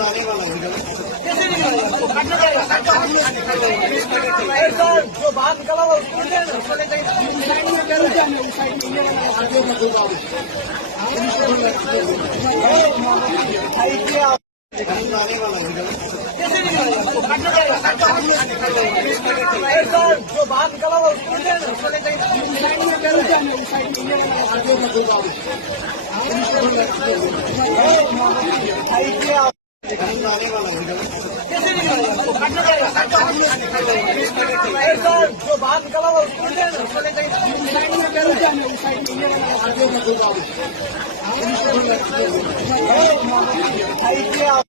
आने वाला है जो बाहर निकला हुआ उसको ले जाइए। आने वाला जो बाहर निकला हुआ उसको ले जाइए। आने वाला जो बाहर निकला हुआ उसको ले जाइए।